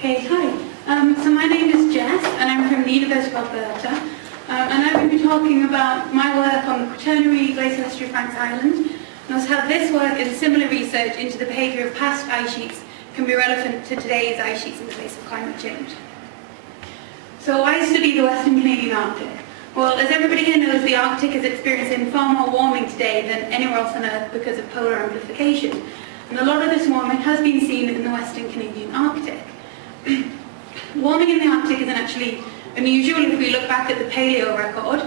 Okay, hi. So my name is Jess, and I'm from the University of Alberta. And I'm going to be talking about my work on the Quaternary glacial history of Banks Island, and also how this work and similar research into the behaviour of past ice sheets can be relevant to today's ice sheets in the face of climate change. So I study the Western Canadian Arctic. Well, as everybody here knows, the Arctic is experiencing far more warming today than anywhere else on Earth because of polar amplification. And a lot of this warming has been seen in the Western Canadian Arctic. Warming in the Arctic isn't actually unusual if we look back at the paleo-record.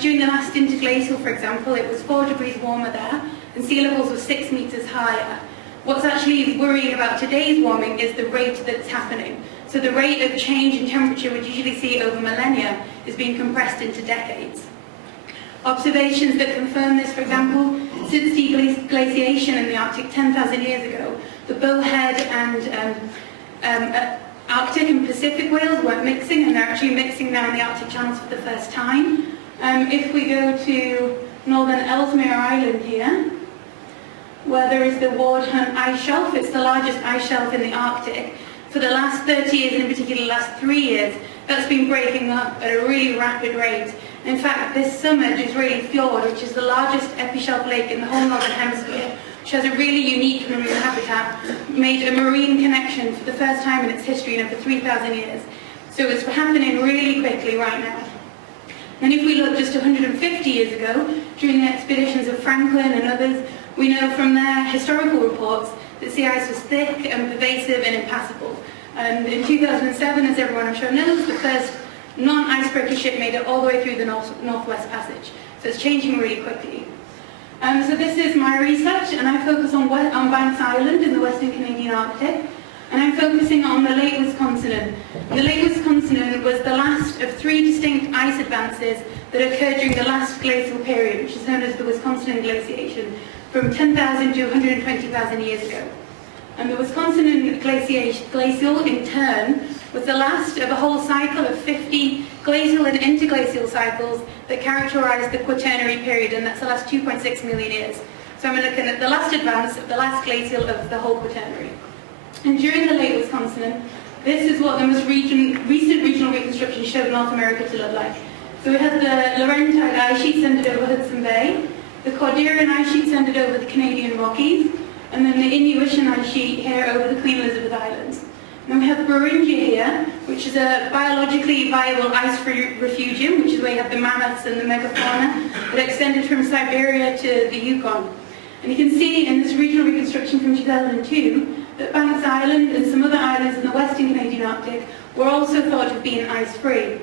During the last interglacial, for example, it was 4 degrees warmer there, and sea levels were 6 meters higher. What's actually worrying about today's warming is the rate that it's happening. So the rate of change in temperature we'd usually see over millennia is being compressed into decades. Observations that confirm this, for example, since glaciation in the Arctic 10,000 years ago, the bowhead and Arctic and Pacific whales weren't mixing, and they're actually mixing now in the Arctic channels for the first time. If we go to northern Ellesmere Island here, where there is the Vaughan ice shelf, it's the largest ice shelf in the Arctic. For the last 30 years, and in particular the last 3 years, that's been breaking up at a really rapid rate. In fact, this summer, Disraeli Fjord, which is the largest epichelf lake in the whole northern hemisphere, which has a really unique marine habitat, made a marine connection for the first time in its history in over 3,000 years. So it's happening really quickly right now. And if we look just 150 years ago, during the expeditions of Franklin and others, we know from their historical reports that sea ice was thick and pervasive and impassable. And in 2007, as everyone I'm sure knows, the first non-icebreaker ship made it all the way through the Northwest Passage. So it's changing really quickly. So this is my research, and I focus on Banks Island in the Western Canadian Arctic, and I'm focusing on the Late Wisconsin. The Late Wisconsin was the last of 3 distinct ice advances that occurred during the last glacial period, which is known as the Wisconsin glaciation, from 10,000 to 120,000 years ago. And the Wisconsin glacial, in turn, was the last of a whole cycle of 50 glacial and interglacial cycles that characterized the Quaternary period, and that's the last 2.6 million years. So I'm looking at the last advance of the last glacial of the whole Quaternary. And during the Late Wisconsin, this is what the most recent regional reconstruction showed North America to look like. So we had the Laurentide ice sheet centered over Hudson Bay, the Quaternary ice sheet centered over the Canadian Rockies, and then the Inuitian ice sheet here over the Queen Elizabeth Islands. And we have Beringia here, which is a biologically viable ice-free refugium, which is where you have the mammoths and the megafauna that extended from Siberia to the Yukon. And you can see in this regional reconstruction from 2002 that Banks Island and some other islands in the Western Canadian Arctic were also thought to have been ice-free.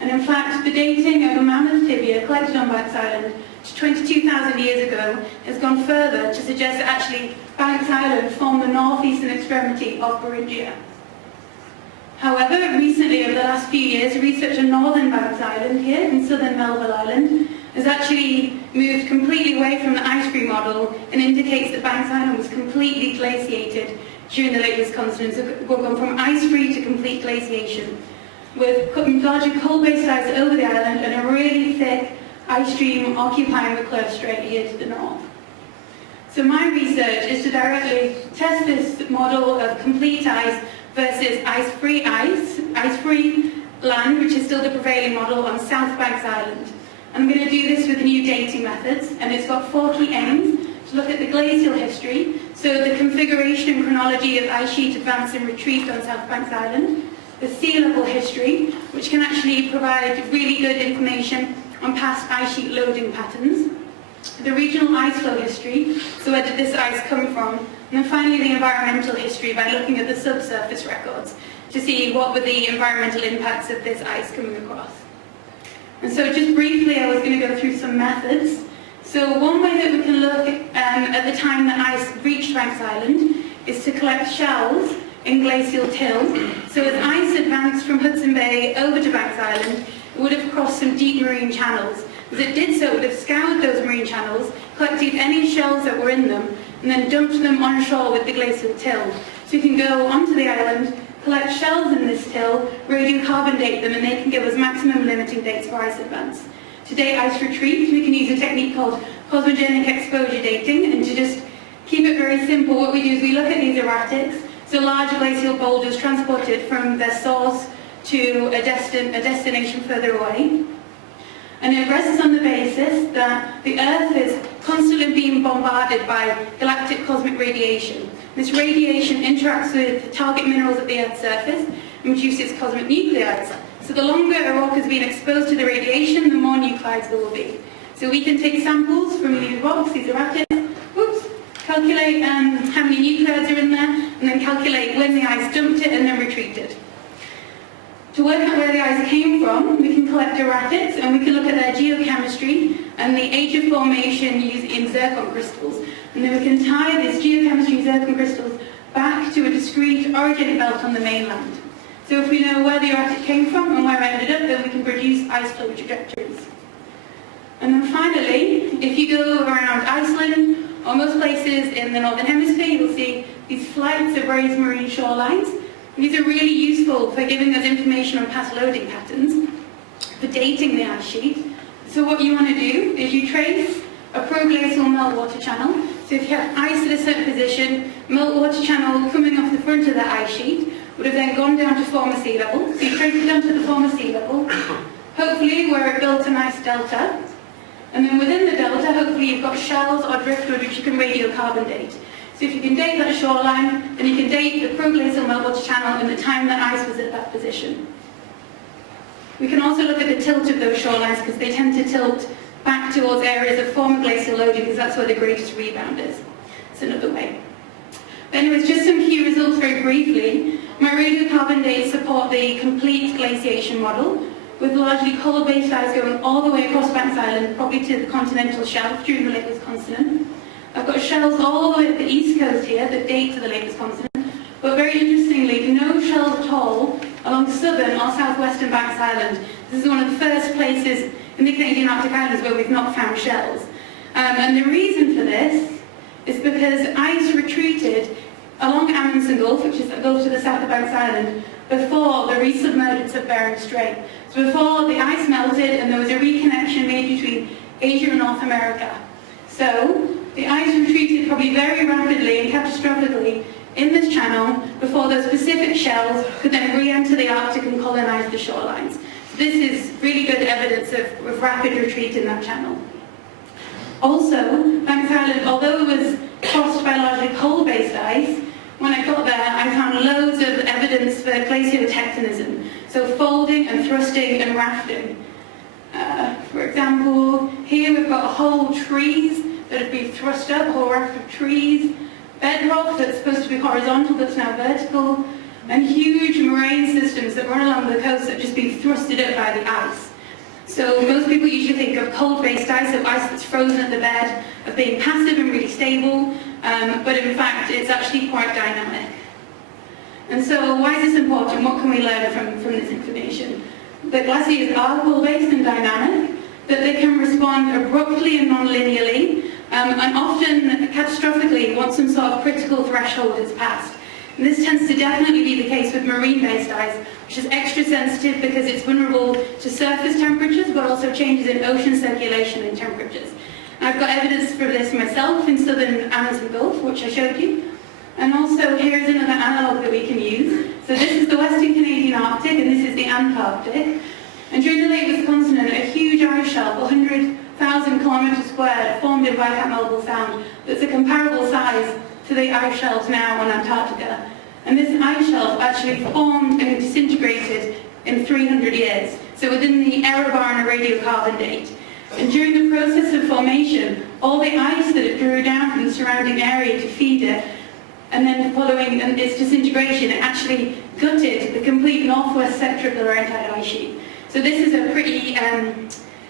And in fact, the dating of a mammoth tibia collected on Banks Island to 22,000 years ago has gone further to suggest that actually Banks Island formed the northeastern extremity of Beringia. However, recently, over the last few years, research on northern Banks Island here in southern Melville Island has actually moved completely away from the ice-free model and indicates that Banks Island was completely glaciated during the Late Wisconsin. So we've gone from ice-free to complete glaciation, with larger cold-based ice over the island and a really thick ice stream occupying the Clare Strait here to the north. So my research is to directly test this model of complete ice versus ice-free land, which is still the prevailing model on South Banks Island. I'm going to do this with new dating methods, and it's got 4 key aims: to look at the glacial history, so the configuration and chronology of ice sheet advance and retreat on South Banks Island; the sea level history, which can actually provide really good information on past ice sheet loading patterns; the regional ice flow history, so where did this ice come from; and then finally the environmental history by looking at the subsurface records to see what were the environmental impacts of this ice coming across. And so just briefly, I was going to go through some methods. So one way that we can look at the time that ice reached Banks Island is to collect shells in glacial till. So as ice advanced from Hudson Bay over to Banks Island, it would have crossed some deep marine channels. As it did so, it would have scoured those marine channels, collected any shells that were in them, and then dumped them onshore with the glacial till. So you can go onto the island, collect shells in this till, radiocarbon date them, and they can give us maximum limiting dates for ice advance. To date ice retreat, we can use a technique called cosmogenic exposure dating, and to just keep it very simple, what we do is we look at these erratics. So large glacial boulders transported from their source to a destination further away. And it rests on the basis that the Earth is constantly being bombarded by galactic cosmic radiation. This radiation interacts with target minerals at the Earth's surface and produces cosmic nuclides. So the longer a rock has been exposed to the radiation, the more nuclides there will be. So we can take samples from these rocks, these erratics, calculate how many nuclides are in there, and then calculate when the ice dumped it and then retreated. To work out where the ice came from, we can collect erratics and we can look at their geochemistry and the age of formation using zircon crystals. And then we can tie this geochemistry zircon crystals back to a discrete orogenic belt on the mainland. So if we know where the erratic came from and where it ended up, then we can produce ice flow trajectories. And then finally, if you go around Iceland or most places in the Northern Hemisphere, you'll see these flights of raised marine shorelines. These are really useful for giving us information on past loading patterns, for dating the ice sheet. So what you want to do is you trace a proglacial meltwater channel. So if you have ice at a certain position, meltwater channel coming off the front of the ice sheet would have then gone down to former sea level. So you trace it down to the former sea level, hopefully where it built an ice delta. And then within the delta, hopefully you've got shells or driftwood which you can radiocarbon date. So if you can date that shoreline, then you can date the proglacial meltwater channel and the time that ice was at that position. We can also look at the tilt of those shorelines because they tend to tilt back towards areas of former glacial loading because that's where the greatest rebound is. It's another way. But anyways, just some key results very briefly. My radiocarbon dates support the complete glaciation model, with largely coal-based ice going all the way across Banks Island, probably to the continental shelf during the Lake Wisconsin. I've got shells all the way up the east coast here that date to the Lake Wisconsin, but very interestingly, no shells at all along southern or southwestern Banks Island. This is one of the first places in the Canadian Arctic Islands where we've not found shells. And the reason for this is because ice retreated along Amundsen Gulf, which is the gulf to the south of Banks Island, before the resubmergence of Bering Strait. So before the ice melted and there was a reconnection made between Asia and North America. So the ice retreated probably very rapidly and catastrophically in this channel before those Pacific shells could then re-enter the Arctic and colonize the shorelines. So this is really good evidence of rapid retreat in that channel. Also, Banks Island, although it was crossed by largely coal-based ice, when I got there, I found loads of evidence for glacial tectonism, so folding and thrusting and rafting. For example, here we've got whole trees that have been thrust up, a whole raft of trees, bedrock that's supposed to be horizontal that's now vertical, and huge moraine systems that run along the coast that have just been thrusted up by the ice. So most people usually think of cold-based ice, of ice that's frozen at the bed, of being passive and really stable, but in fact it's actually quite dynamic. And so why is this important? What can we learn from this information? That glaciers are cold-based and dynamic, that they can respond abruptly and non-linearly, and often catastrophically once some sort of critical threshold is passed. And this tends to definitely be the case with marine-based ice, which is extra sensitive because it's vulnerable to surface temperatures, but also changes in ocean circulation and temperatures. And I've got evidence for this myself in southern Amundsen Gulf, which I showed you. And also here's another analogue that we can use. So this is the Western Canadian Arctic, and this is the Antarctic. And during the Lake Wisconsin, a huge ice shelf, 100,000 kilometers squared, formed in Bycap Melville Sound, that's a comparable size to the ice shelves now on Antarctica. And this ice shelf actually formed and disintegrated in 300 years, so within the error bar on a radiocarbon date. And during the process of formation, all the ice that it drew down from the surrounding area to feed it, and then following its disintegration, it actually gutted the complete northwest sector of the Laurentide ice sheet. So this is a pretty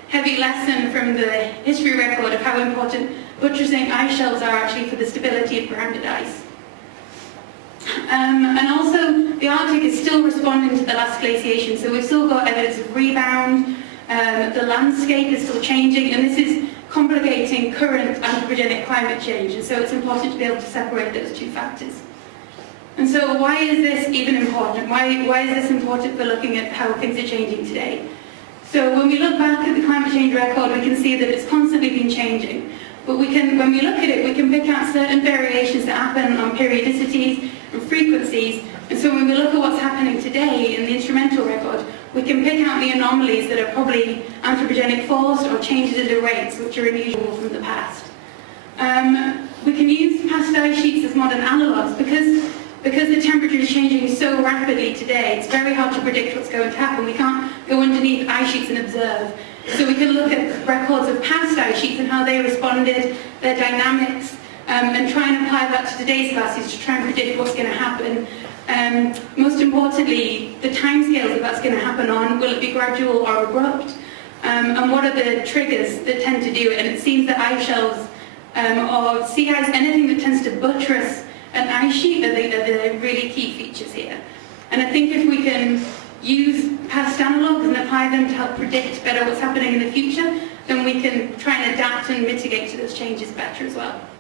heavy lesson from the history record of how important buttressing ice shelves are actually for the stability of grounded ice. And also, the Arctic is still responding to the last glaciation, so we've still got evidence of rebound, the landscape is still changing, and this is complicating current anthropogenic climate change, and so it's important to be able to separate those two factors. And so why is this even important? Why is this important for looking at how things are changing today? So when we look back at the climate change record, we can see that it's constantly been changing. But when we look at it, we can pick out certain variations that happen on periodicities and frequencies. And so when we look at what's happening today in the instrumental record, we can pick out the anomalies that are probably anthropogenic forced or changes in the rates, which are unusual from the past. We can use past ice sheets as modern analogues because the temperature is changing so rapidly today. It's very hard to predict what's going to happen. We can't go underneath ice sheets and observe. So we can look at records of past ice sheets and how they responded, their dynamics, and try and apply that to today's glaciers to try and predict what's going to happen. Most importantly, the timescales that that's going to happen on, will it be gradual or abrupt? And what are the triggers that tend to do it? And it seems that ice shelves or sea ice, anything that tends to buttress an ice sheet are the really key features here. And I think if we can use past analogues and apply them to help predict better what's happening in the future, then we can try and adapt and mitigate to those changes better as well.